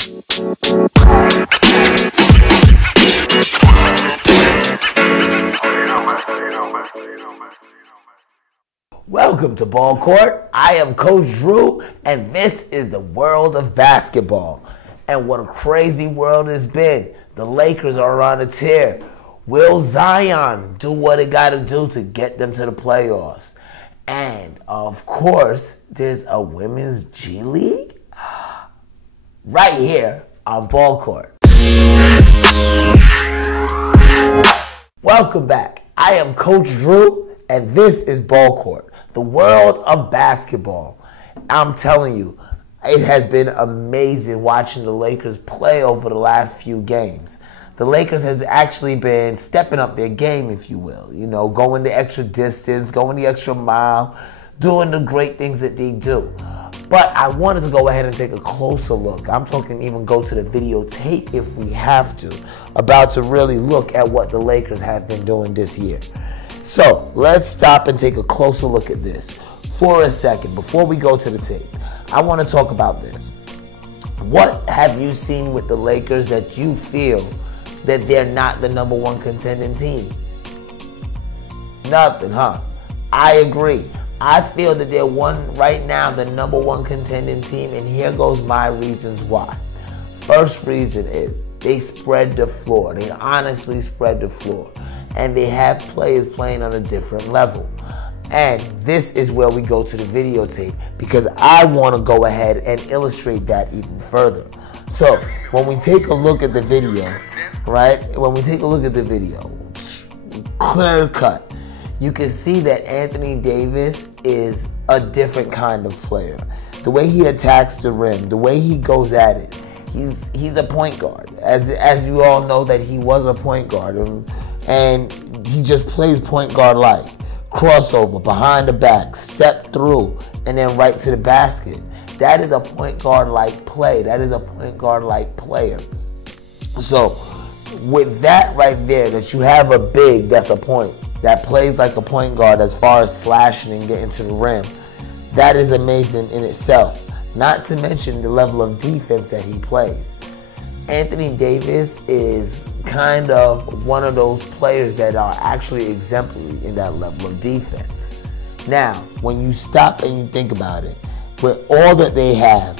Welcome to BallCourt. I am Coach Drew, and this is the world of basketball. And what a crazy world it's been. The Lakers are on a tear. Will Zion do what it got to do to get them to the playoffs? And, of course, there's a Women's G League right here on BallCourt. Welcome back. I am Coach Drew, and this is BallCourt, the world of basketball. I'm telling you, it has been amazing watching the Lakers play over the last few games. The Lakers has actually been stepping up their game, if you will. You know, going the extra distance, going the extra mile, doing the great things that they do. But I wanted to go ahead and take a closer look. I'm talking even go to the videotape if we have to, about to really look at what the Lakers have been doing this year. So let's stop and take a closer look at this for a second. Before we go to the tape, I want to talk about this. What have you seen with the Lakers that you feel that they're not the #1 contending team? Nothing, huh? I agree. I feel that they're right now the #1 contending team, and here goes my reasons why. First reason is they spread the floor. They honestly spread the floor. And they have players playing on a different level. And this is where we go to the videotape, because I want to go ahead and illustrate that even further. So when we take a look at the video, right? When we take a look at the video, clear cut, you can see that Anthony Davis is a different kind of player. The way he attacks the rim, the way he goes at it, he's a point guard. As you all know that he was a point guard, and he just plays point guard like. Crossover, behind the back, step through, and then right to the basket. That is a point guard-like play. That is a point guard-like player. So with that right there, that you have a big that's a point, that plays like a point guard as far as slashing and getting to the rim, that is amazing in itself. Not to mention the level of defense that he plays. Anthony Davis is kind of one of those players that are actually exemplary in that level of defense. Now, when you stop and you think about it, with all that they have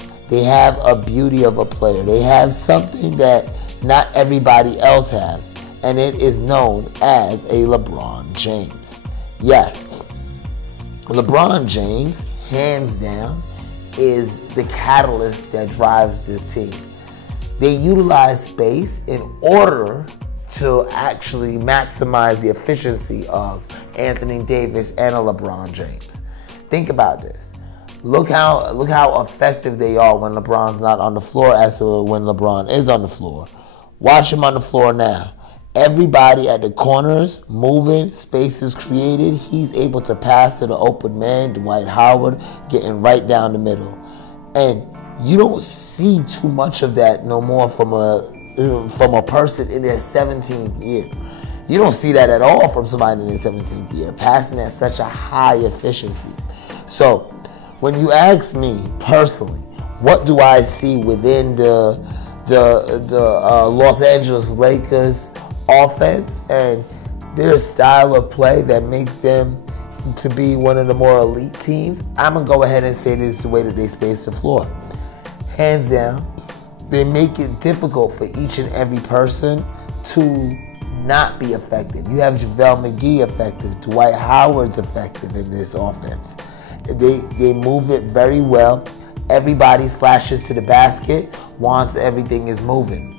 a beauty of a player. They have something that not everybody else has, and it is known as a LeBron James. Yes, LeBron James, hands down, is the catalyst that drives this team. They utilize space in order to actually maximize the efficiency of Anthony Davis and a LeBron James. Think about this. Look how effective they are when LeBron's not on the floor as to when LeBron is on the floor. Watch him on the floor now. Everybody at the corners moving, spaces created. He's able to pass to the open man, Dwight Howard, getting right down the middle. And you don't see too much of that no more from a person in their 17th year. You don't see that at all from somebody in their 17th year, passing at such a high efficiency. So when you ask me personally, what do I see within the Los Angeles Lakers offense and their style of play that makes them to be one of the more elite teams, I'm going to go ahead and say this is the way that they space the floor. Hands down, they make it difficult for each and every person to not be effective. You have JaVale McGee effective, Dwight Howard's effective in this offense. They move it very well. Everybody slashes to the basket once everything is moving.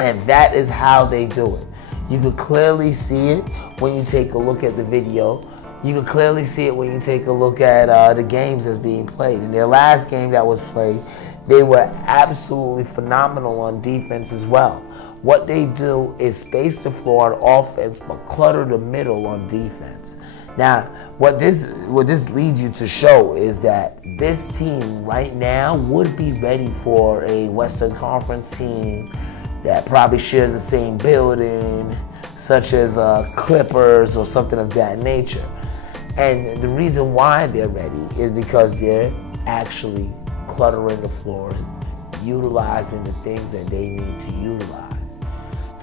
And that is how they do it. You can clearly see it when you take a look at the video. You can clearly see it when you take a look at the games that's being played. In their last game that was played, they were absolutely phenomenal on defense as well. What they do is space the floor on offense, but clutter the middle on defense. Now, what this leads you to show is that this team right now would be ready for a Western Conference team that probably shares the same building, such as Clippers or something of that nature. And the reason why they're ready is because they're actually cluttering the floor, utilizing the things that they need to utilize.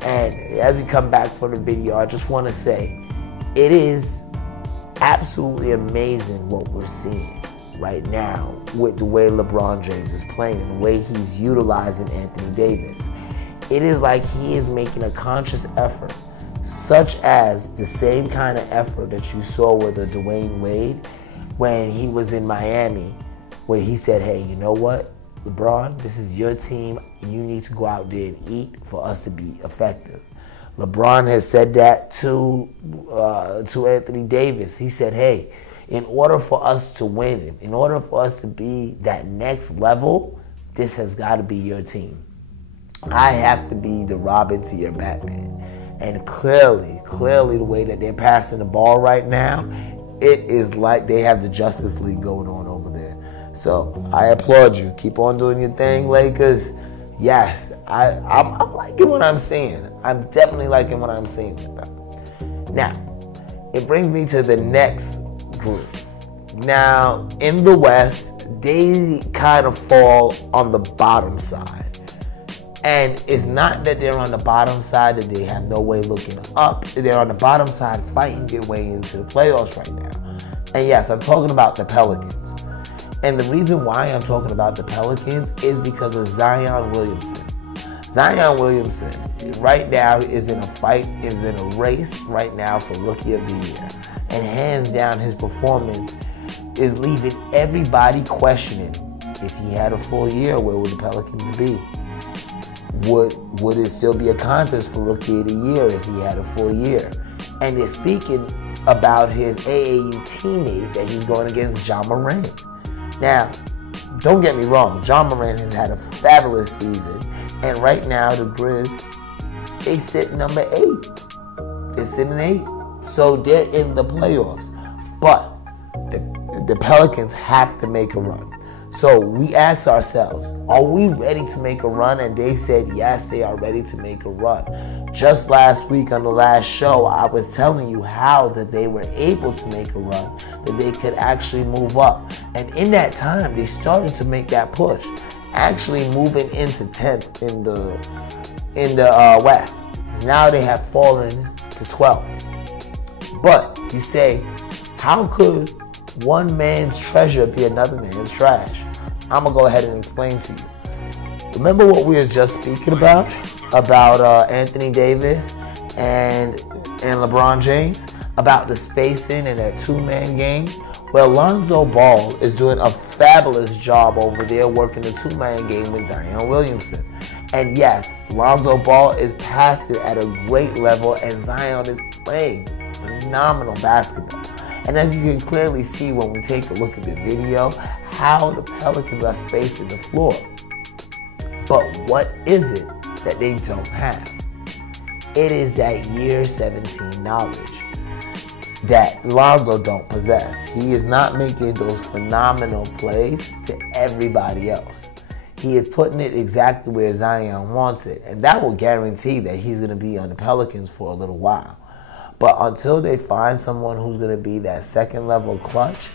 And as we come back from the video, I just want to say, it is absolutely amazing what we're seeing right now with the way LeBron James is playing and the way he's utilizing Anthony Davis. It is like he is making a conscious effort, such as the same kind of effort that you saw with a Dwayne Wade when he was in Miami, where he said, hey, you know what, LeBron, this is your team. You need to go out there and eat for us to be effective. LeBron has said that to Anthony Davis. He said, hey, in order for us to win, in order for us to be that next level, this has got to be your team. I have to be the Robin to your Batman. And clearly the way that they're passing the ball right now, it is like they have the Justice League going on over there. So I applaud you. Keep on doing your thing, Lakers. Yes, I'm liking what I'm seeing. I'm definitely liking what I'm seeing with them. Now, it brings me to the next group. Now, in the West, they kind of fall on the bottom side. And it's not that they're on the bottom side that they have no way looking up. They're on the bottom side fighting their way into the playoffs right now. And yes, I'm talking about the Pelicans. And the reason why I'm talking about the Pelicans is because of Zion Williamson. Zion Williamson right now is in a fight, is in a race right now for Rookie of the Year. And hands down, his performance is leaving everybody questioning, if he had a full year, where would the Pelicans be? Would it still be a contest for Rookie of the Year if he had a full year? And they're speaking about his AAU teammate that he's going against, Ja Morant. Now, don't get me wrong, Ja Morant has had a fabulous season, and right now the Grizz, they sit number 8. They're sitting 8, so they're in the playoffs. But the Pelicans have to make a run. So we asked ourselves, are we ready to make a run? And they said, yes, they are ready to make a run. Just last week on the last show, I was telling you how that they were able to make a run, that they could actually move up. And in that time, they started to make that push, actually moving into 10th in the West. Now they have fallen to 12th. But you say, how could one man's treasure be another man's trash? I'm going to go ahead and explain to you. Remember what we were just speaking about Anthony Davis and LeBron James, about the spacing and that two-man game? Well, Lonzo Ball is doing a fabulous job over there working the two-man game with Zion Williamson. And yes, Lonzo Ball is passing at a great level, and Zion is playing phenomenal basketball. And as you can clearly see when we take a look at the video, how the Pelicans are spacing the floor. But what is it that they don't have? It is that year 17 knowledge that Lonzo don't possess. He is not making those phenomenal plays to everybody else. He is putting it exactly where Zion wants it. And that will guarantee that he's going to be on the Pelicans for a little while. But until they find someone who's going to be that second level clutch,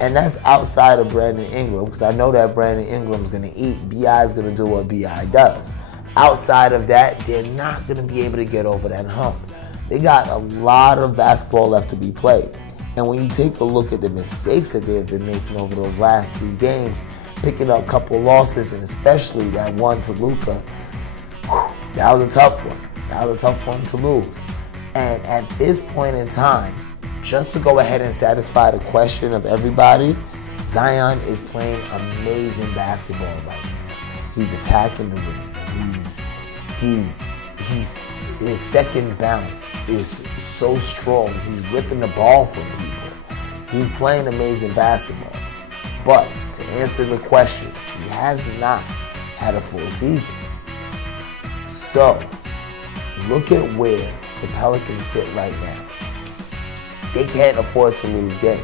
and that's outside of Brandon Ingram, because I know that Brandon Ingram's going to eat. B.I. is going to do what B.I. does. Outside of that, they're not going to be able to get over that hump. They got a lot of basketball left to be played. And when you take a look at the mistakes that they've been making over those last 3 games, picking up a couple losses, and especially that one to Luka, that was a tough one. That was a tough one to lose. And at this point in time, just to go ahead and satisfy the question of everybody, Zion is playing amazing basketball right now. He's attacking the rim. His second bounce is so strong. He's ripping the ball from people. He's playing amazing basketball. But to answer the question, he has not had a full season. So look at where the Pelicans sit right now. They can't afford to lose games.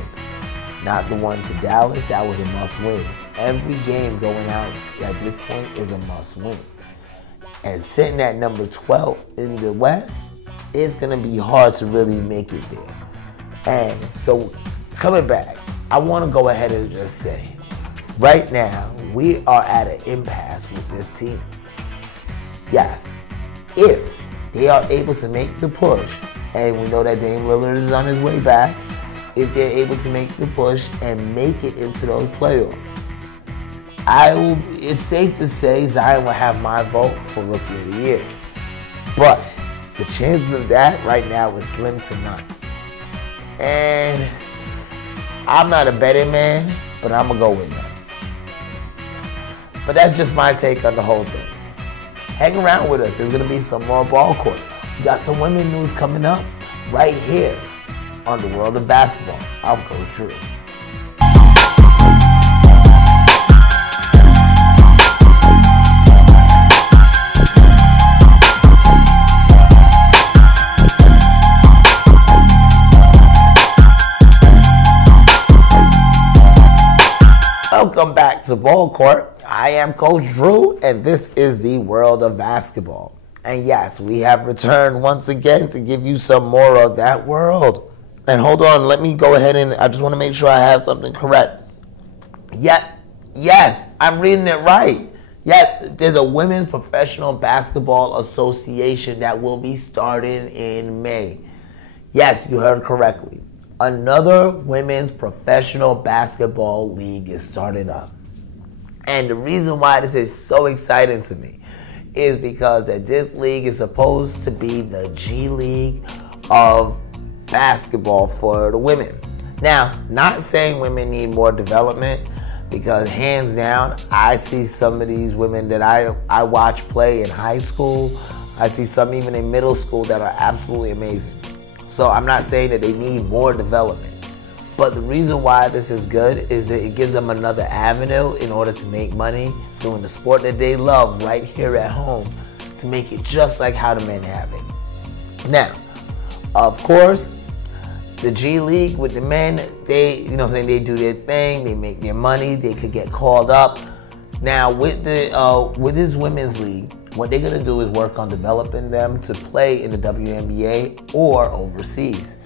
Not the one to Dallas, that was a must-win. Every game going out at this point is a must-win. And sitting at number 12 in the West, it's going to be hard to really make it there. And so, coming back, I want to go ahead and just say, Right now, we are at an impasse with this team. Yes, if they are able to make the push, and we know that Dame Lillard is on his way back, if they're able to make the push and make it into those playoffs, it's safe to say Zion will have my vote for Rookie of the Year. But the chances of that right now is slim to none. And I'm not a betting man, but I'm going to go with that. But that's just my take on the whole thing. Hang around with us. There's going to be some more BallCourt. We got some women news coming up right here on the World of Basketball. I'm Coach Drew. Welcome back to BallCourt. I am Coach Drew, and this is the World of Basketball. And yes, we have returned once again to give you some more of that world. And hold on, let me go ahead and I just want to make sure I have something correct. Yes, I'm reading it right. Yes, there's a Women's Professional Basketball Association that will be starting in May. Yes, you heard correctly. Another women's professional basketball league is starting up. And the reason why this is so exciting to me is because that this league is supposed to be the G League of basketball for the women. Now, not saying women need more development, because hands down, I see some of these women that I watch play in high school. I see some even in middle school that are absolutely amazing. So I'm not saying that they need more development. But the reason why this is good is that it gives them another avenue in order to make money doing the sport that they love right here at home, to make it just like how the men have it. Now, of course, the G League with the men, they do their thing, they make their money, they could get called up. Now with this women's league, what they're gonna do is work on developing them to play in the WNBA or overseas.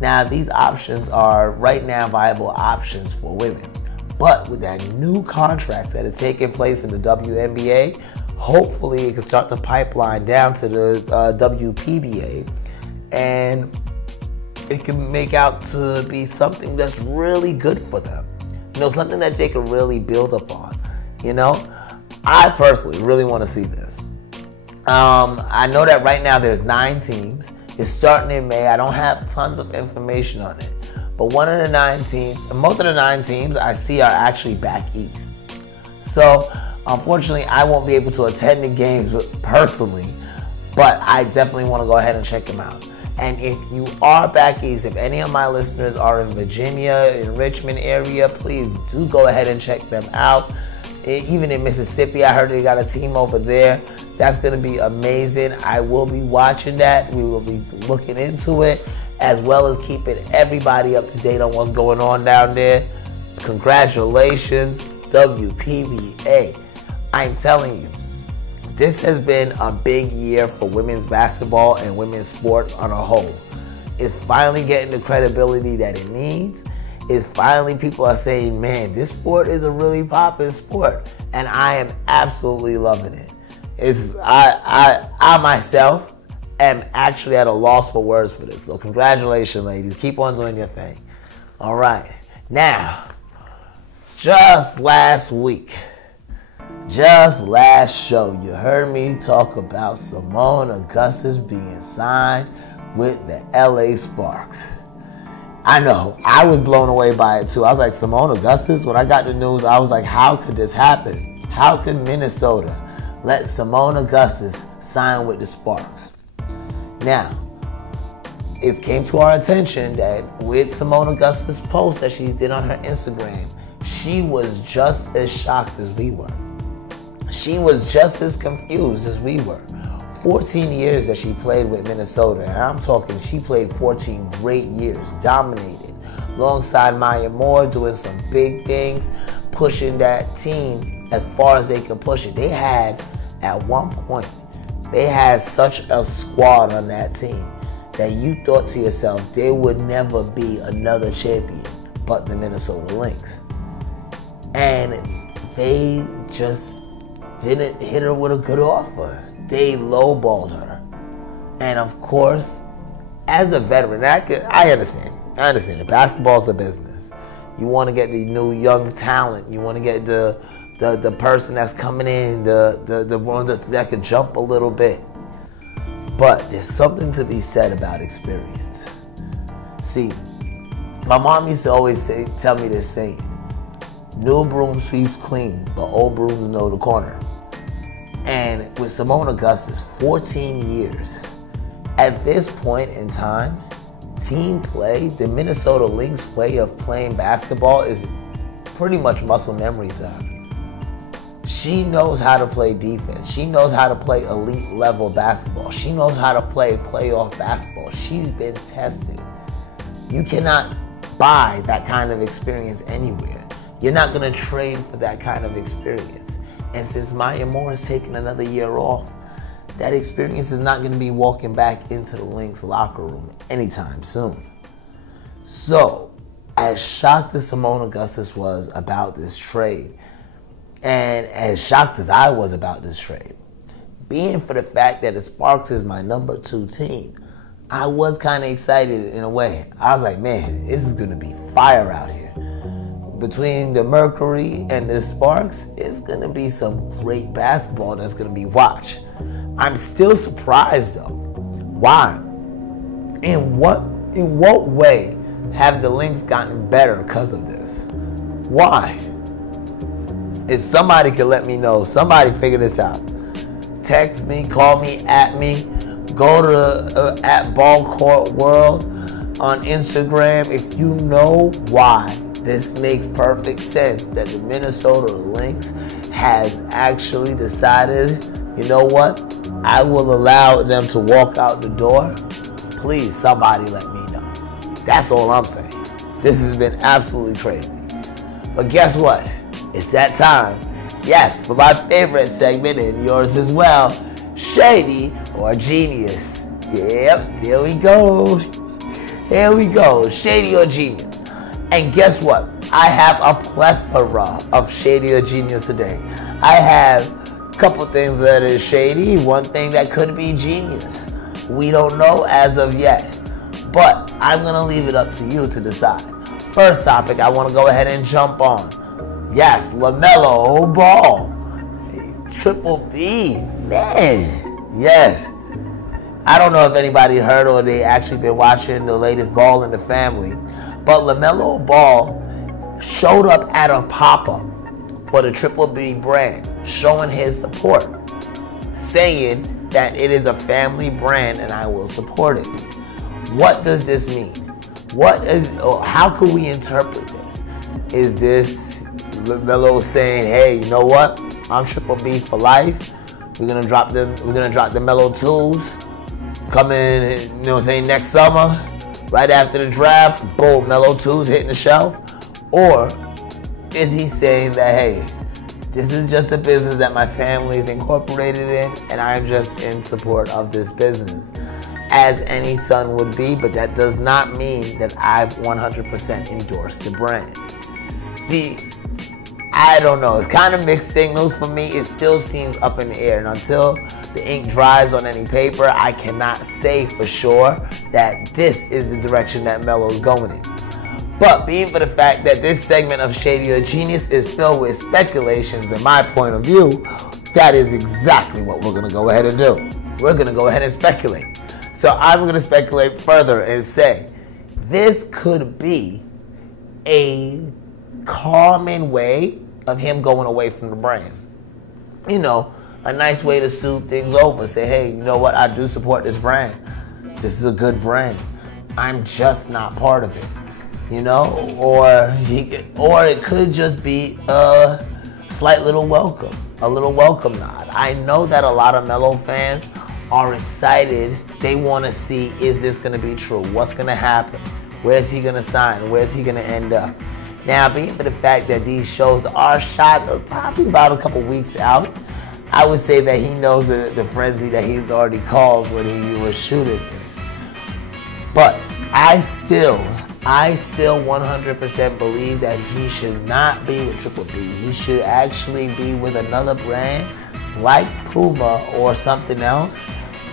Now these options are right now viable options for women. But with that new contracts that is taking place in the WNBA, hopefully it can start the pipeline down to the WPBA, and it can make out to be something that's really good for them. Something that they can really build upon. I personally really want to see this. I know that right now there's 9 teams. It's starting in May. I don't have tons of information on it. But one of the 9 teams, and most of the 9 teams I see are actually back east. So, unfortunately, I won't be able to attend the games personally, but I definitely want to go ahead and check them out. And if you are back east, if any of my listeners are in Virginia, in Richmond area, please do go ahead and check them out. Even in Mississippi, I heard they got a team over there. That's going to be amazing. I will be watching that. We will be looking into it, as well as keeping everybody up to date on what's going on down there. Congratulations, WPBA. I'm telling you, this has been a big year for women's basketball and women's sport on a whole. It's finally getting the credibility that it needs. It's finally people are saying, man, this sport is a really popping sport. And I am absolutely loving it. I myself am actually at a loss for words for this. So congratulations, ladies. Keep on doing your thing. All right. Now, just last show, you heard me talk about Simone Augustus being signed with the LA Sparks. I know, I was blown away by it too. I was like, Simone Augustus? When I got the news, I was like, how could this happen? How could Minnesota let Simone Augustus sign with the Sparks? Now, it came to our attention that with Simone Augustus' post that she did on her Instagram, she was just as shocked as we were. She was just as confused as we were. 14 years that she played with Minnesota, and I'm talking she played 14 great years, dominated, alongside Maya Moore, doing some big things, pushing that team as far as they could push it. They had, at one point, they had such a squad on that team that you thought to yourself, there would never be another champion but the Minnesota Lynx. And they just didn't hit her with a good offer. They lowballed her. And of course, as a veteran, I understand. I understand. Basketball's a business. You want to get the new young talent. You want to get the person that's coming in, the one that can jump a little bit. But there's something to be said about experience. See, my mom used to always tell me this saying, new broom sweeps clean, but old brooms know the corner. And with Seimone Augustus, 14 years, at this point in time, team play, the Minnesota Lynx way of playing basketball is pretty much muscle memory to her. She knows how to play defense. She knows how to play elite level basketball. She knows how to play playoff basketball. She's been tested. You cannot buy that kind of experience anywhere. You're not going to trade for that kind of experience. And since Maya Moore has taken another year off, that experience is not going to be walking back into the Lynx locker room anytime soon. So, as shocked as Seimone Augustus was about this trade, and as shocked as I was about this trade, being for the fact that the Sparks is my number 2 team, I was kind of excited in a way. I was like, man, this is going to be fire out here. Between the Mercury and the Sparks, it's going to be some great basketball that's going to be watched. I'm still surprised though. Why? In what way have the Lynx gotten better because of this? Why? If somebody could let me know, somebody figure this out. Text me, call me, at me, go to at BallCourt World on Instagram if you know why. This makes perfect sense that the Minnesota Lynx has actually decided, you know what? I will allow them to walk out the door. Please, somebody let me know. That's all I'm saying. This has been absolutely crazy. But guess what? It's that time. Yes, for my favorite segment and yours as well, Shady or Genius. Yep, here we go. Here we go, Shady or Genius. And guess what? I have a plethora of Shady or Genius today. I have a couple things that is shady, one thing that could be genius. We don't know as of yet, but I'm going to leave it up to you to decide. First topic I want to go ahead and jump on. Yes, LaMelo Ball. Triple B. Man. Yes. I don't know if anybody heard or they actually been watching the latest Ball in the Family, but LaMelo Ball showed up at a pop-up for the Triple B brand, showing his support, saying that it is a family brand and I will support it. What does this mean? How can we interpret this? Is this LaMelo saying, hey, you know what? I'm Triple B for life. We're gonna drop the Melo 2s coming, you know what I'm saying, next summer, right after the draft, boom, Melo 2s hitting the shelf? Or is he saying that, hey, this is just a business that my family is incorporated in and I'm just in support of this business, as any son would be, but that does not mean that I've 100% endorsed the brand. See, I don't know. It's kind of mixed signals for me. It still seems up in the air. And until the ink dries on any paper, I cannot say for sure that this is the direction that Melo's going in. But being for the fact that this segment of Shady or Genius is filled with speculations in my point of view, that is exactly what we're going to go ahead and do. We're going to go ahead and speculate. So I'm going to speculate further and say this could be a common way of him going away from the brand. You know, a nice way to soothe things over. Say, hey, you know what? I do support this brand. This is a good brand. I'm just not part of it. You know, or it could just be a slight little welcome, a little welcome nod. I know that a lot of Melo fans are excited. They want to see, is this going to be true? What's going to happen? Where's he going to sign? Where's he going to end up? Now, being for the fact that these shows are shot probably about a couple weeks out, I would say that he knows the frenzy that he's already caused when he was shooting this. But I still I still 100% believe that he should not be with Triple B. He should actually be with another brand like Puma or something else,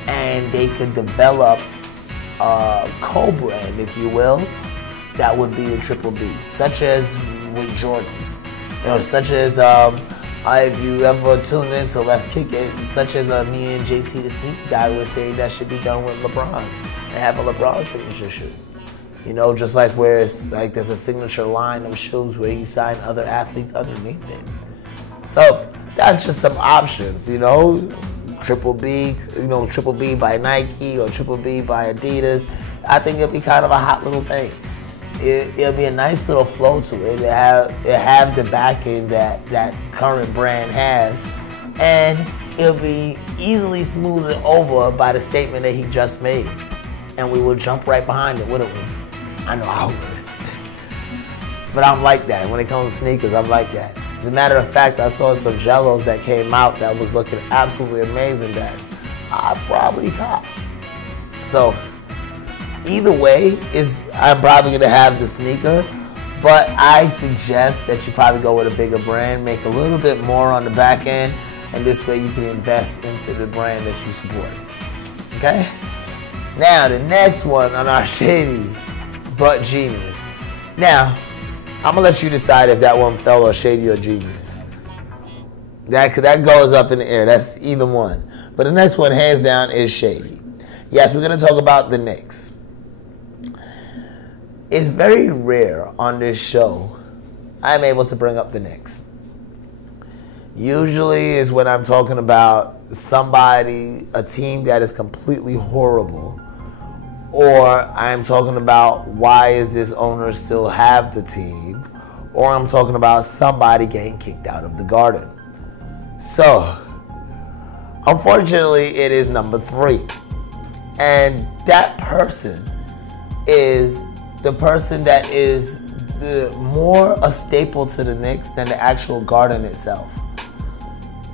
and they could develop a co-brand, if you will, that would be a Triple B, such as with Jordan, such as if you ever tune into Let's Kick It, such as me and JT the Sneak Guy would say that should be done with LeBron's and have a LeBron signature shoe. You know, just like where it's like there's a signature line of shoes where he signed other athletes underneath it. So that's just some options, you know. Triple B, Triple B by Nike or Triple B by Adidas. I think it'll be kind of a hot little thing. It'll be a nice little flow to it. It'll have the backing that current brand has, and it'll be easily smoothed over by the statement that he just made. And we will jump right behind it, wouldn't we? I know I would. But I'm like that. When it comes to sneakers, I'm like that. As a matter of fact, I saw some Jellos that came out that was looking absolutely amazing that I probably caught. So either way, I'm probably going to have the sneaker, but I suggest that you probably go with a bigger brand, make a little bit more on the back end, and this way you can invest into the brand that you support. Okay? Now, the next one on our Shady but Genius. Now, I'm going to let you decide if that one fell or Shady or Genius. That goes up in the air. That's either one. But the next one, hands down, is Shady. Yes, we're going to talk about the Knicks. It's very rare on this show I'm able to bring up the Knicks. Usually is when I'm talking about somebody, a team that is completely horrible, or I'm talking about why is this owner still have the team, or I'm talking about somebody getting kicked out of the Garden. So, unfortunately, it is number 3. And that person is the person that is more a staple to the Knicks than the actual Garden itself.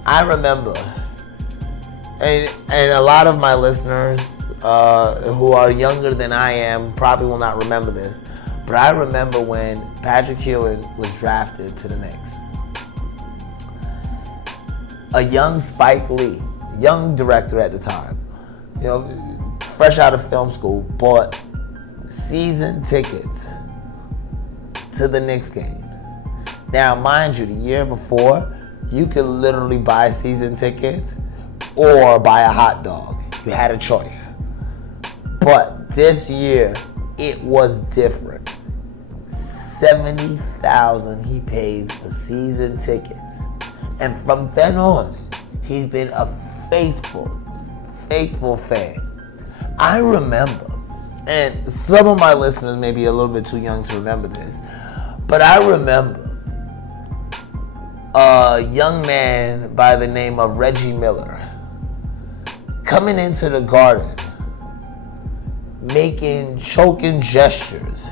I remember, and a lot of my listeners who are younger than I am probably will not remember this, but I remember when Patrick Ewing was drafted to the Knicks. A young Spike Lee, young director at the time, fresh out of film school, bought season tickets to the Knicks games. Now, mind you, the year before, you could literally buy season tickets or buy a hot dog. You had a choice. But this year, it was different. $70,000 he pays for season tickets. And from then on, he's been a faithful fan. I remember, and some of my listeners may be a little bit too young to remember this, but I remember a young man by the name of Reggie Miller coming into the Garden, making choking gestures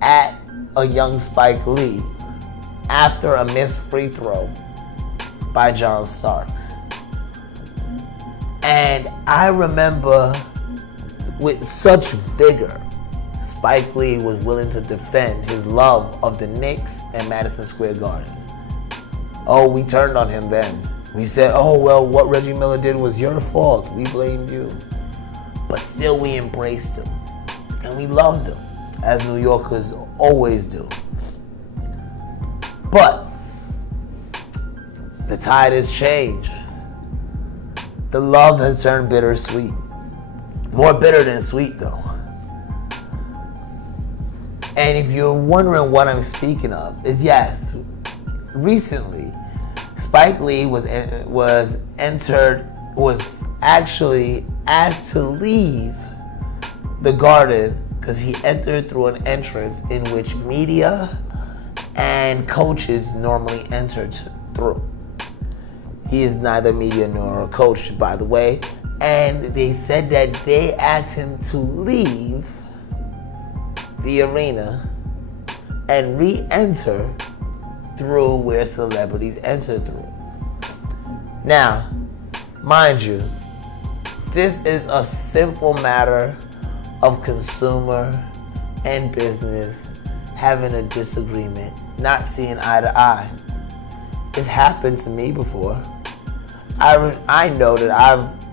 at a young Spike Lee after a missed free throw by John Starks. And I remember with such vigor, Spike Lee was willing to defend his love of the Knicks and Madison Square Garden. Oh, we turned on him then. We said, oh, well, what Reggie Miller did was your fault. We blamed you. But still, we embraced him. And we loved him, as New Yorkers always do. But the tide has changed. The love has turned bittersweet. More bitter than sweet, though. And if you're wondering what I'm speaking of, is yes, recently, Spike Lee was actually asked to leave the Garden because he entered through an entrance in which media and coaches normally entered through. He is neither media nor a coach, by the way. And they said that they asked him to leave the arena and re-enter through where celebrities enter through. Now, mind you, this is a simple matter of consumer and business having a disagreement, not seeing eye to eye. It's happened to me before. I know that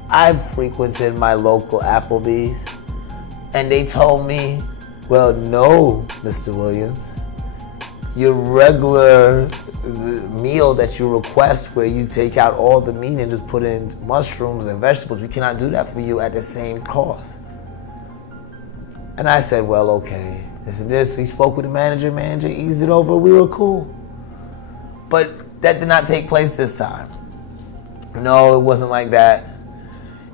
I've frequented my local Applebee's, and they told me, well, no, Mr. Williams, your regular meal that you request where you take out all the meat and just put in mushrooms and vegetables, we cannot do that for you at the same cost. And I said, well, okay. This. He spoke with the manager eased it over, we were cool. But that did not take place this time. No, it wasn't like that.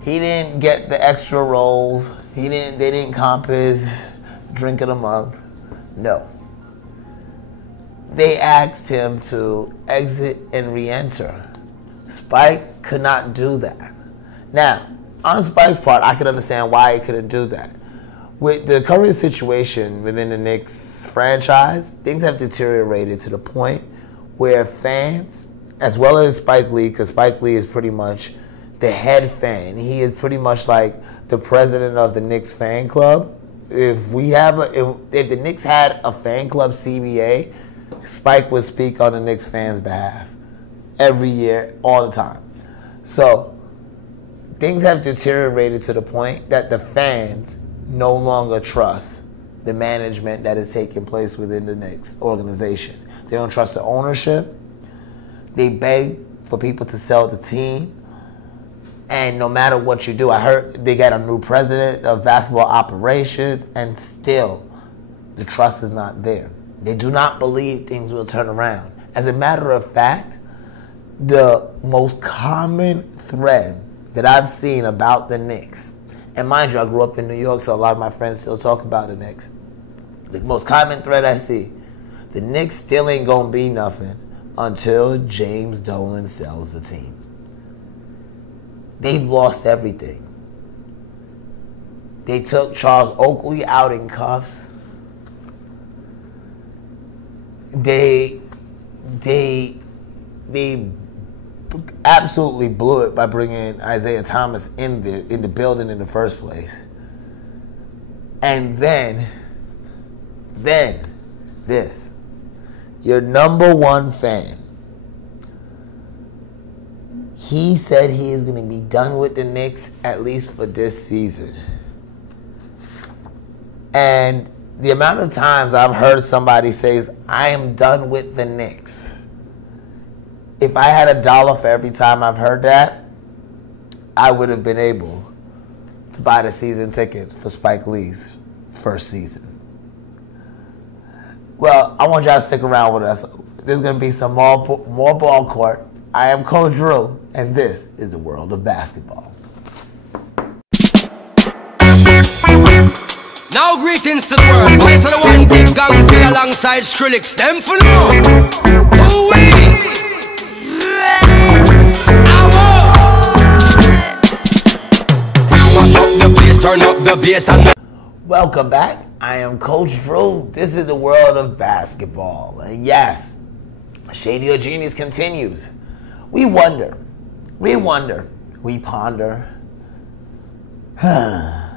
He didn't get the extra rolls. They didn't comp his drink of the month. No. They asked him to exit and re-enter. Spike could not do that. Now, on Spike's part, I could understand why he couldn't do that. With the current situation within the Knicks franchise, things have deteriorated to the point where fans, as well as Spike Lee, because Spike Lee is pretty much the head fan. He is pretty much like the president of the Knicks fan club. If the Knicks had a fan club CBA, Spike would speak on the Knicks fans' behalf every year, all the time. So things have deteriorated to the point that the fans no longer trust the management that is taking place within the Knicks organization. They don't trust the ownership. They beg for people to sell the team. And no matter what you do, I heard they got a new president of basketball operations, and still the trust is not there. They do not believe things will turn around. As a matter of fact, the most common thread that I've seen about the Knicks, and mind you, I grew up in New York, so a lot of my friends still talk about the Knicks. The most common thread I see, the Knicks still ain't gonna be nothing until James Dolan sells the team. They've lost everything. They took Charles Oakley out in cuffs. They absolutely blew it by bringing Isaiah Thomas in the building in the first place. And then this, your number one fan, he said he is going to be done with the Knicks at least for this season. And the amount of times I've heard somebody say, I am done with the Knicks. If I had $1 for every time I've heard that, I would have been able to buy the season tickets for Spike Lee's first season. Well, I want y'all to stick around with us. There's going to be some more BallCourt. I am Coach Drew, and this is the world of basketball. Now greetings to the world. Voice of the one big gang still alongside Skrillex. Them for now. Ooh-wee. Mash up the place, turn up the bass and... Welcome back. I am Coach Drew. This is the world of basketball. And yes, Shady Genius continues. We wonder, we ponder. Now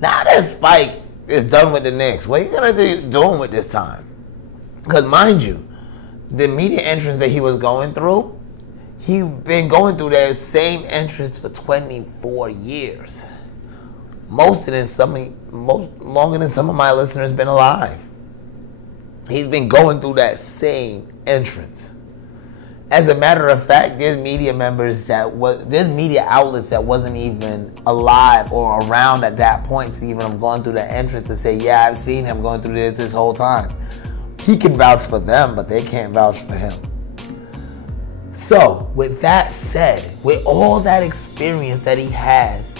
that Spike is done with the Knicks, what are you going to be doing with this time? Because mind you, the media entrance that he was going through, he's been going through that same entrance for 24 years. Longer than some of my listeners been alive. He's been going through that same entrance. As a matter of fact, there's media outlets that wasn't even alive or around at that point to even have gone through the entrance to say, yeah, I've seen him going through this whole time. He can vouch for them, but they can't vouch for him. So, with that said, with all that experience that he has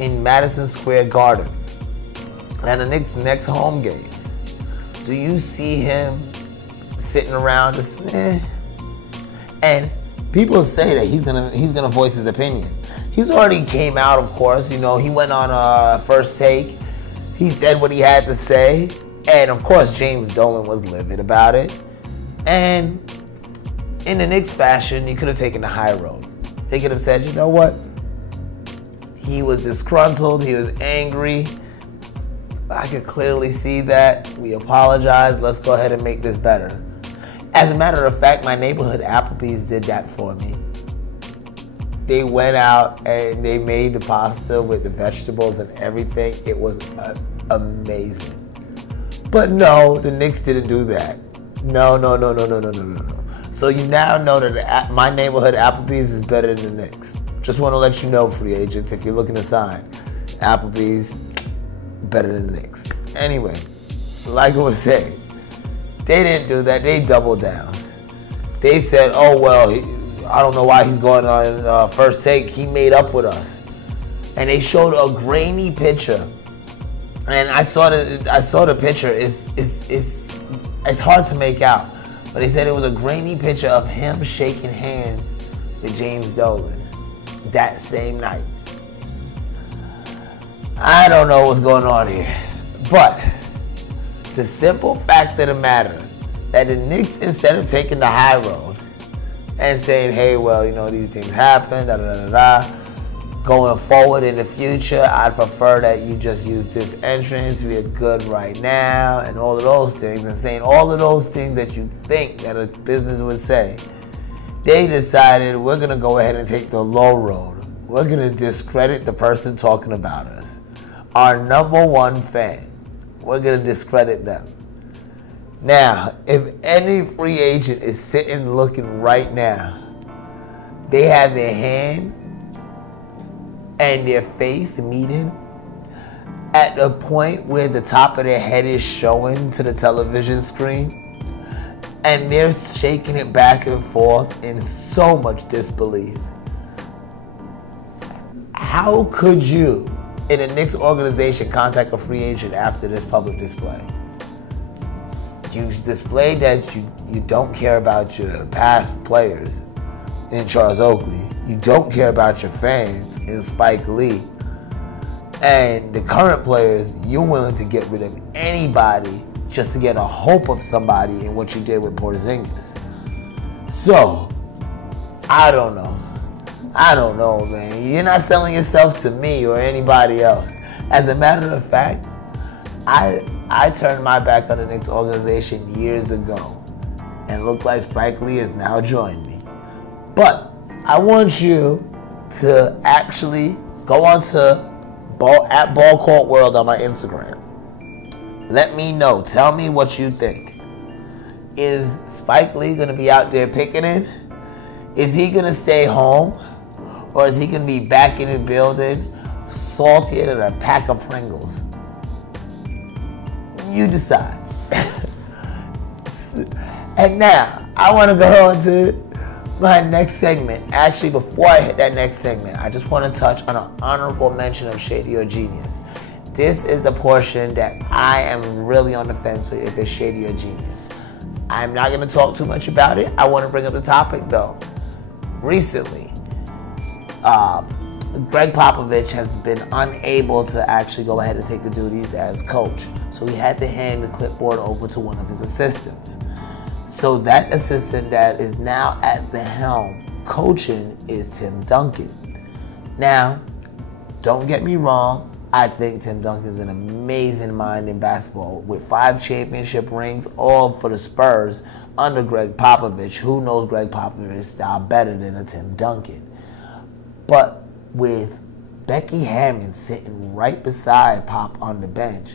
in Madison Square Garden and the Knicks' next home game, do you see him sitting around just, And people say that he's gonna voice his opinion. He's already came out, of course. You know, he went on First Take. He said what he had to say, and of course, James Dolan was livid about it. And in the Knicks fashion, he could have taken the high road. They could have said, you know what? He was disgruntled. He was angry. I could clearly see that. We apologize. Let's go ahead and make this better. As a matter of fact, my neighborhood Applebee's did that for me. They went out and they made the pasta with the vegetables and everything. It was amazing. But no, the Knicks didn't do that. No. So you now know that my neighborhood Applebee's is better than the Knicks. Just want to let you know, free agents, if you're looking to sign, Applebee's better than the Knicks. Anyway, like I was saying, they didn't do that. They doubled down. They said, oh, well, I don't know why he's going on First Take. He made up with us. And they showed a grainy picture. And I saw the picture. It's hard to make out. But they said it was a grainy picture of him shaking hands with James Dolan that same night. I don't know what's going on here. But the simple fact of the matter that the Knicks, instead of taking the high road and saying, hey, well, you know, these things happen, going forward in the future, I'd prefer that you just use this entrance, we're good right now, and all of those things, and saying all of those things that you think that a business would say, they decided we're going to go ahead and take the low road. We're going to discredit the person talking about us. Our number one fan. We're going to discredit them. Now, if any free agent is sitting looking right now, they have their hands and their face meeting at the point where the top of their head is showing to the television screen, and they're shaking it back and forth in so much disbelief. How could you, in a Knicks organization, contact a free agent after this public display? You've displayed that you don't care about your past players in Charles Oakley. You don't care about your fans in Spike Lee. And the current players, you're willing to get rid of anybody just to get a hope of somebody in what you did with Porzingis. So, I don't know, man. You're not selling yourself to me or anybody else. As a matter of fact, I turned my back on the Knicks organization years ago, and looked like Spike Lee has now joined me. But I want you to actually go on to at BallCourt World on my Instagram. Let me know. Tell me what you think. Is Spike Lee going to be out there picking it? Is he going to stay home? Or is he going to be back in the building, saltier than a pack of Pringles? You decide. And now, I want to go on to my next segment. Actually, before I hit that next segment, I just want to touch on an honorable mention of Shady or Genius. This is a portion that I am really on the fence with if it's Shady or Genius. I'm not going to talk too much about it. I want to bring up the topic, though. Recently, Greg Popovich has been unable to actually go ahead and take the duties as coach. So he had to hand the clipboard over to one of his assistants. So that assistant that is now at the helm coaching is Tim Duncan. Now, don't get me wrong. I think Tim Duncan's an amazing mind in basketball with 5 championship rings, all for the Spurs under Greg Popovich. Who knows Greg Popovich's style better than a Tim Duncan? But with Becky Hammon sitting right beside Pop on the bench,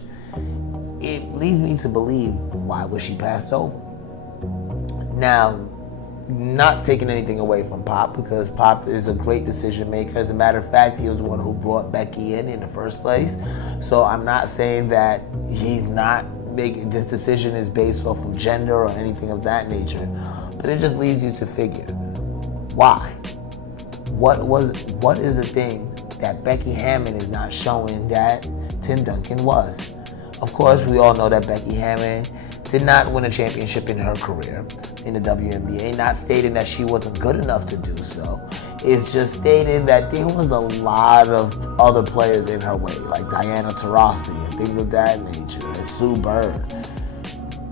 it leads me to believe, why was she passed over? Now, not taking anything away from Pop, because Pop is a great decision maker. As a matter of fact, he was the one who brought Becky in the first place. So I'm not saying that he's not making, this decision is based off of gender or anything of that nature. But it just leads you to figure, why? What is the thing that Becky Hammon is not showing that Tim Duncan was? Of course, we all know that Becky Hammon did not win a championship in her career in the WNBA, not stating that she wasn't good enough to do so. It's just stating that there was a lot of other players in her way, like Diana Taurasi and things of that nature, and Sue Bird.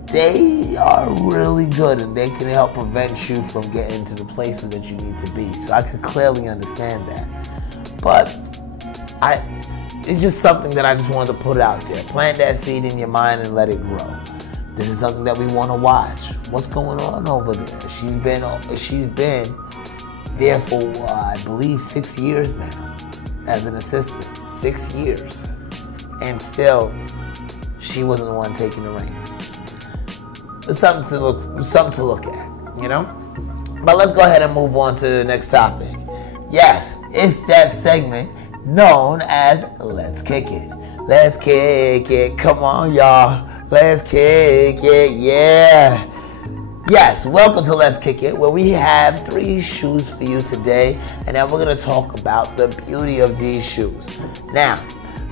They are really good, and they can help prevent you from getting to the places that you need to be. So I could clearly understand that. But it's just something that I just wanted to put out there. Plant that seed in your mind and let it grow. This is something that we want to watch. What's going on over there? She's been there for, I believe, 6 years now as an assistant. 6 years. And still, she wasn't the one taking the ring. It's something to look at, you know? But let's go ahead and move on to the next topic. Yes, it's that segment known as Let's Kick It. Let's kick it. Come on, y'all. Let's kick it. Yeah. Yes, welcome to Let's Kick It, where we have 3 shoes for you today, and then we're going to talk about the beauty of these shoes. Now,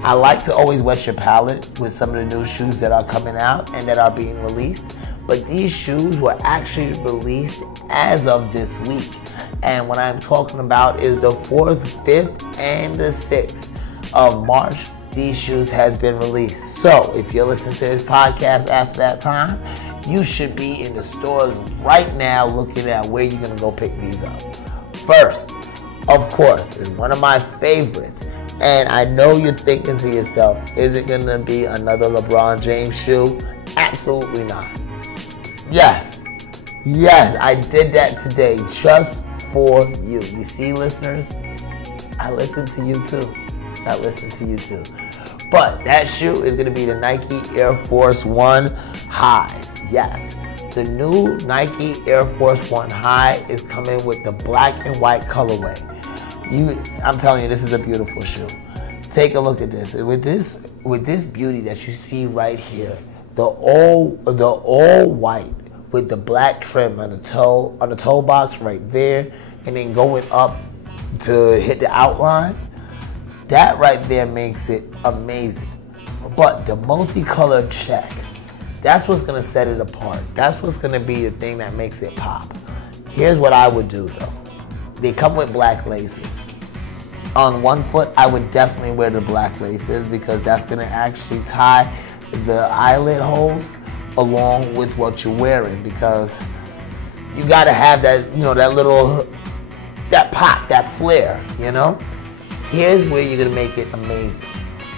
I like to always wet your palate with some of the new shoes that are coming out and that are being released, but these shoes were actually released as of this week. And what I'm talking about is the 4th, 5th, and the 6th of March. These shoes has been released. So if you're listening to this podcast after that time, you should be in the stores right now looking at where you're going to go pick these up. First, of course, is one of my favorites. And I know you're thinking to yourself, is it going to be another LeBron James shoe? Absolutely not. Yes, I did that today just for you. You see, listeners, I listen to you too. But that shoe is going to be the Nike Air Force One Highs. Yes, the new Nike Air Force One High is coming with the black and white colorway. I'm telling you, this is a beautiful shoe. Take a look at this. With this beauty that you see right here, the all white with the black trim on the toe box right there, and then going up to hit the outlines. That right there makes it amazing. But the multicolored check, that's what's going to set it apart. That's what's going to be the thing that makes it pop. Here's what I would do though. They come with black laces. On one foot, I would definitely wear the black laces because that's going to actually tie the eyelid holes along with what you're wearing, because you got to have that, that pop, that flair, you know? Here's where you're going to make it amazing.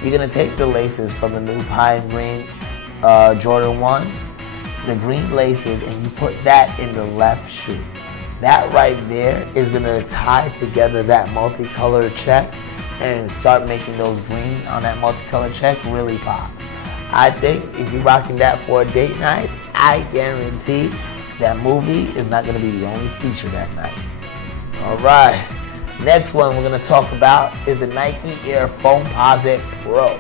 You're going to take the laces from the new Pine Green Jordan 1s, the green laces, and you put that in the left shoe. That right there is going to tie together that multicolored check and start making those green on that multicolored check really pop. I think if you're rocking that for a date night, I guarantee that movie is not going to be the only feature that night. All right. Next one we're going to talk about is the Nike Air Foamposite Pro.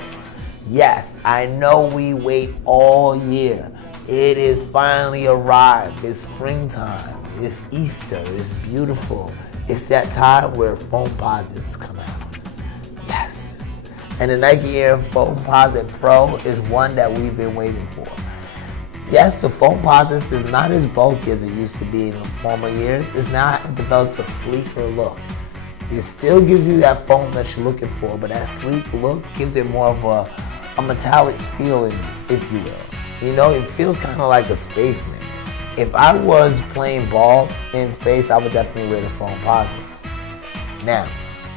Yes, I know we wait all year. It is finally arrived. It's springtime. It's Easter. It's beautiful. It's that time where Foamposites come out. Yes. And the Nike Air Foamposite Pro is one that we've been waiting for. Yes, the Foamposites is not as bulky as it used to be in the former years. It's now developed a sleeker look. It still gives you that foam that you're looking for, but that sleek look gives it more of a metallic feeling, if you will. You know, it feels kind of like a spaceman. If I was playing ball in space, I would definitely wear the Foamposites. Now,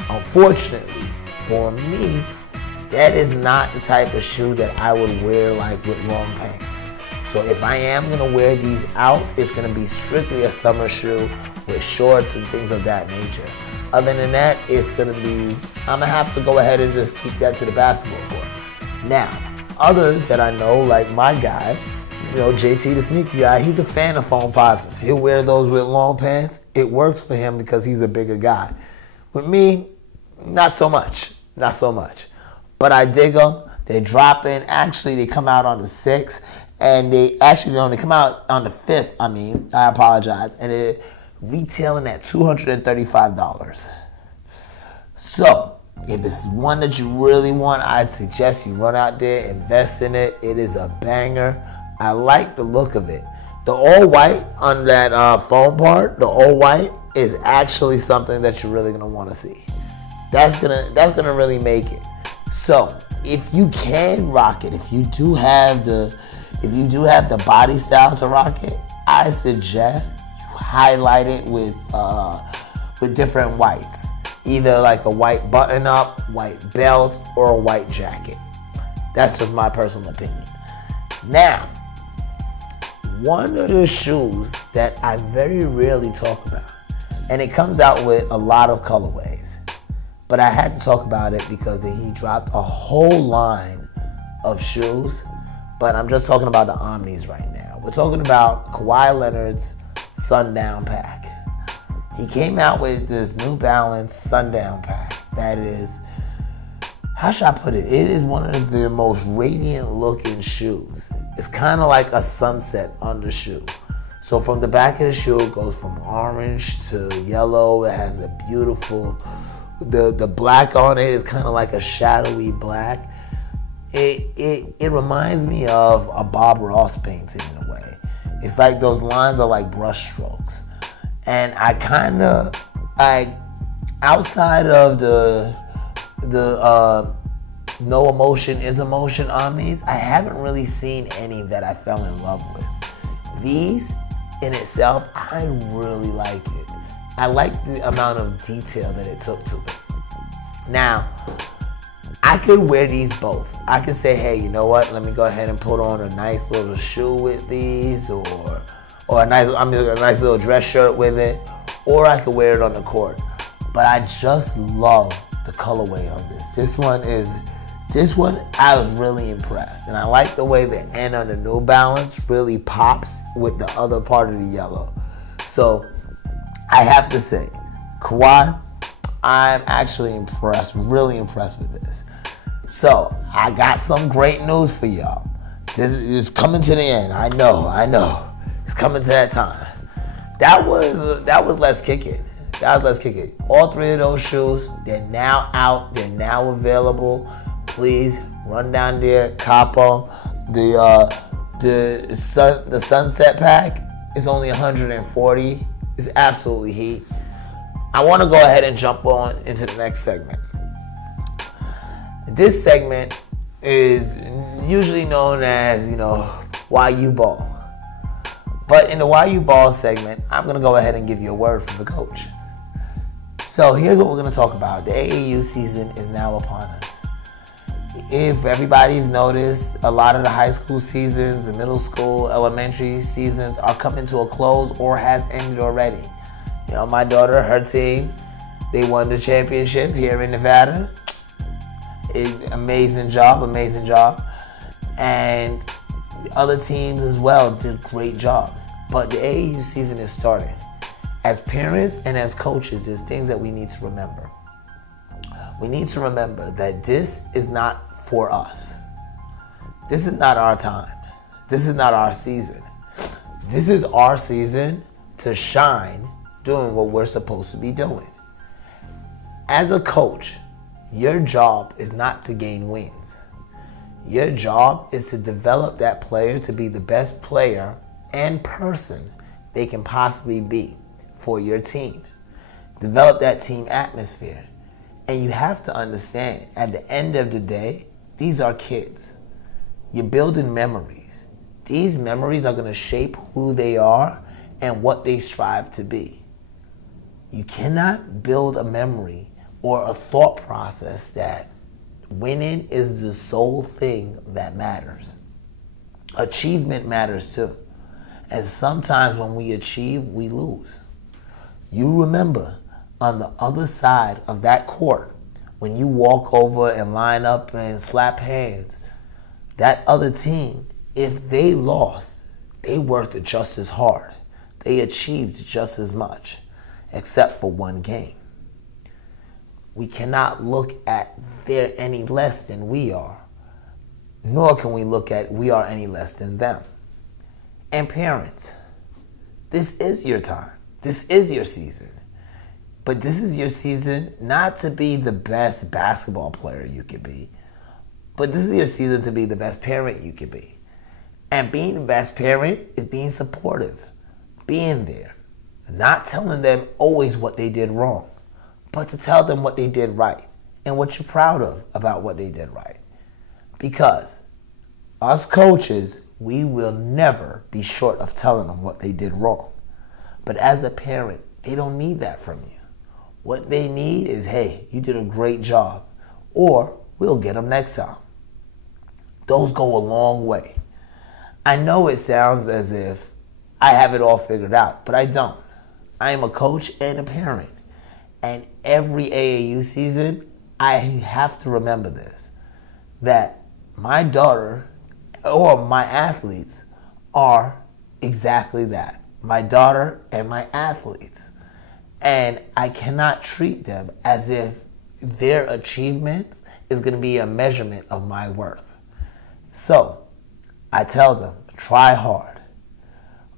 unfortunately, for me, that is not the type of shoe that I would wear like with long pants. So if I am going to wear these out, it's going to be strictly a summer shoe with shorts and things of that nature. Other than that, it's going to be, I'm going to have to go ahead and just keep that to the basketball court. Now, others that I know, like my guy, JT the sneaky guy, he's a fan of Foamposites. He'll wear those with long pants. It works for him because he's a bigger guy. With me, not so much. But I dig them. They drop in. Actually, they come out on the 6th. And they come out on the 5th. I apologize. And they're retailing at $235. So, if it's one that you really want, I'd suggest you run out there, invest in it. It is a banger. I like the look of it. The all white on that foam part, the all white is actually something that you're really gonna want to see. That's gonna really make it. So if you can rock it, if you do have the body style to rock it, I suggest you highlight it with different whites. Either like a white button-up, white belt, or a white jacket. That's just my personal opinion. Now, one of the shoes that I very rarely talk about, and it comes out with a lot of colorways, but I had to talk about it because he dropped a whole line of shoes, but I'm just talking about the Omnis right now. We're talking about Kawhi Leonard's Sundown pack. He came out with this New Balance Sundown pack that is, how should I put it? It is one of the most radiant looking shoes. It's kind of like a sunset undershoe. So from the back of the shoe, it goes from orange to yellow. It has a beautiful, the black on it is kind of like a shadowy black. It reminds me of a Bob Ross painting in a way. It's like those lines are like brush strokes. And I kind of, outside of the No Emotion is Emotion Omnis, I haven't really seen any that I fell in love with. These in itself, I really like it. I like the amount of detail that it took to it. Now, I could wear these both. I could say, hey, you know what? Let me go ahead and put on a nice little shoe with these, or a nice little dress shirt with it, or I could wear it on the court. But I just love the colorway on this. This one I was really impressed, and I like the way the end on the New Balance really pops with the other part of the yellow. So I have to say, Kawhi, I'm actually impressed, really impressed with this. So I got some great news for y'all. This is coming to the end. I know. It's coming to that time. That was Let's Kick It. That was Let's Kick It. All three of those shoes, they're now out. They're now available. Please run down there, cop them. The Sunset pack is only $140. It's absolutely heat. I want to go ahead and jump on into the next segment. This segment is usually known as, Why You Ball. But in the Why You Ball segment, I'm going to go ahead and give you a word from the coach. So here's what we're going to talk about. The AAU season is now upon us. If everybody's noticed, a lot of the high school seasons, the middle school, elementary seasons are coming to a close or has ended already. My daughter, her team, they won the championship here in Nevada. Amazing job. And other teams as well did great jobs. But the AAU season is starting. As parents and as coaches, there's things that we need to remember. We need to remember that this is not for us. This is not our time. This is not our season. This is our season to shine doing what we're supposed to be doing. As a coach, your job is not to gain wins. Your job is to develop that player to be the best player and person they can possibly be for your team. Develop that team atmosphere. And you have to understand, at the end of the day, these are kids. You're building memories. These memories are going to shape who they are and what they strive to be. You cannot build a memory or a thought process that winning is the sole thing that matters. Achievement matters too. And sometimes when we achieve, we lose. You remember, on the other side of that court, when you walk over and line up and slap hands, that other team, if they lost, they worked just as hard. They achieved just as much, except for one game. We cannot look at they're any less than we are, nor can we look at we are any less than them. And parents, this is your time. This is your season. But this is your season not to be the best basketball player you could be, but this is your season to be the best parent you could be. And being the best parent is being supportive, being there, not telling them always what they did wrong, but to tell them what they did right and what you're proud of about what they did right. Because us coaches, we will never be short of telling them what they did wrong. But as a parent, they don't need that from you. What they need is, hey, you did a great job, or we'll get them next time. Those go a long way. I know it sounds as if I have it all figured out, but I don't. I am a coach and a parent. And every AAU season, I have to remember this, that my daughter or my athletes are exactly that. My daughter and my athletes. And I cannot treat them as if their achievements is going to be a measurement of my worth. So I tell them, try hard.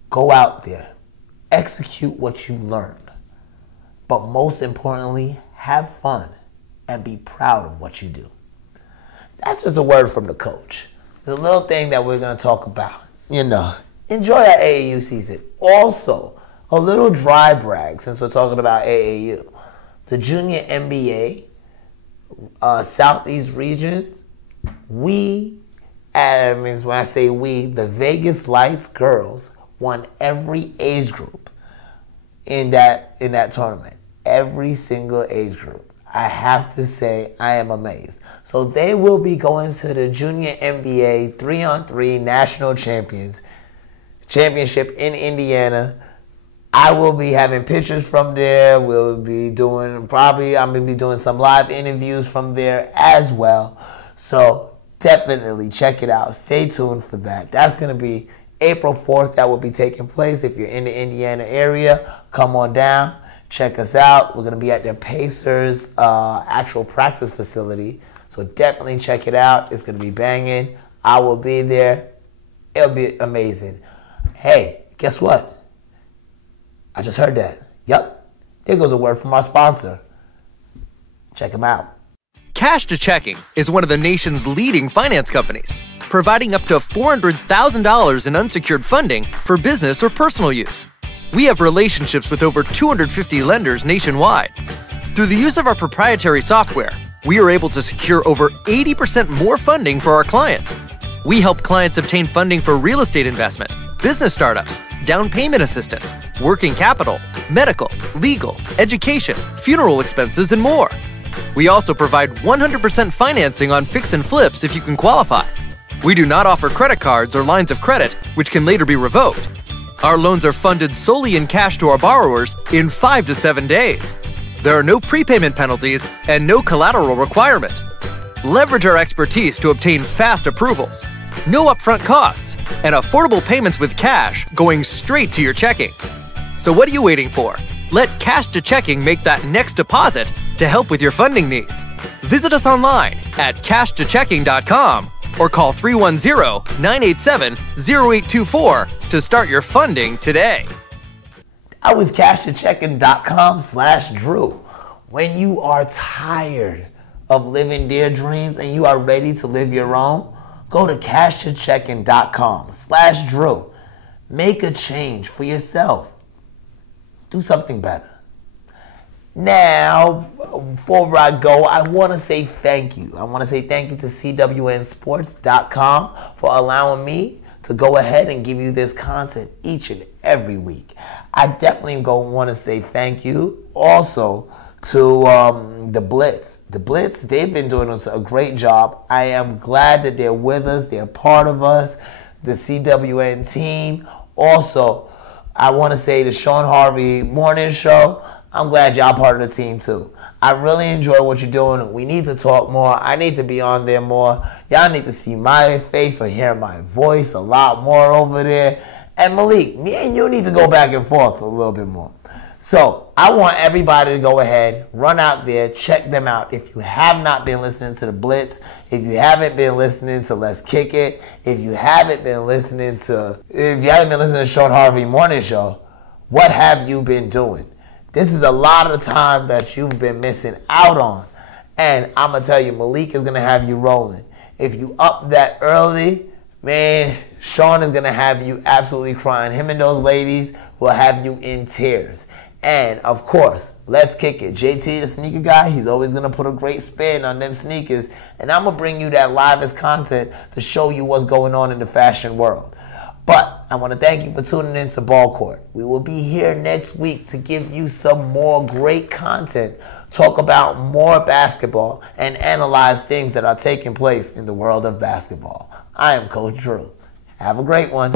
Go out there. Execute what you've learned. But most importantly, have fun and be proud of what you do. That's just a word from the coach. It's a little thing that we're going to talk about. Enjoy our AAU season. Also, a little dry brag since we're talking about AAU. The Junior NBA Southeast region, when I say we, the Vegas Lights girls won every age group in that tournament. Every single age group. I have to say, I am amazed. So they will be going to the Junior NBA 3-on-3 National Championship in Indiana. I will be having pictures from there. I'm going to be doing some live interviews from there as well. So definitely check it out. Stay tuned for that. That's going to be April 4th. That will be taking place. If you're in the Indiana area, come on down. Check us out. We're going to be at the Pacers actual practice facility. So definitely check it out. It's going to be banging. I will be there. It'll be amazing. Hey, guess what? I just heard that. Yep. There goes a word from our sponsor. Check them out. Cash to Checking is one of the nation's leading finance companies, providing up to $400,000 in unsecured funding for business or personal use. We have relationships with over 250 lenders nationwide. Through the use of our proprietary software, we are able to secure over 80% more funding for our clients. We help clients obtain funding for real estate investment, business startups, down payment assistance, working capital, medical, legal, education, funeral expenses, and more. We also provide 100% financing on fix and flips if you can qualify. We do not offer credit cards or lines of credit, which can later be revoked. Our loans are funded solely in cash to our borrowers in 5 to 7 days. There are no prepayment penalties and no collateral requirement. Leverage our expertise to obtain fast approvals, no upfront costs, and affordable payments with cash going straight to your checking. So what are you waiting for? Let Cash to Checking make that next deposit to help with your funding needs. Visit us online at cashtochecking.com or call 310-987-0824 to start your funding today. I was cashtochecking.com/Drew. When you are tired of living their dreams and you are ready to live your own, go to cashtochecking.com/Drew. Make a change for yourself. Do something better. Now, before I go, I want to say thank you. I want to say thank you to CWNsports.com for allowing me to go ahead and give you this content each and every week. I definitely want to say thank you also to the Blitz. The Blitz, they've been doing a great job. I am glad that they're with us. They're part of us, the CWN team. Also, I want to say the Sean Harvey Morning Show. I'm glad y'all part of the team too. I really enjoy what you're doing. We need to talk more. I need to be on there more. Y'all need to see my face or hear my voice a lot more over there. And Malik, me and you need to go back and forth a little bit more. So I want everybody to go ahead, run out there, check them out. If you have not been listening to the Blitz, if you haven't been listening to Let's Kick It, if you haven't been listening to Sean Harvey Morning Show, what have you been doing? This is a lot of the time that you've been missing out on. And I'm going to tell you, Malik is going to have you rolling. If you up that early, man, Sean is going to have you absolutely crying. Him and those ladies will have you in tears. And, of course, Let's Kick It. JT, the sneaker guy, he's always going to put a great spin on them sneakers. And I'm going to bring you that livest content to show you what's going on in the fashion world. But I want to thank you for tuning in to BallCourt. We will be here next week to give you some more great content, talk about more basketball, and analyze things that are taking place in the world of basketball. I am Coach Drew. Have a great one.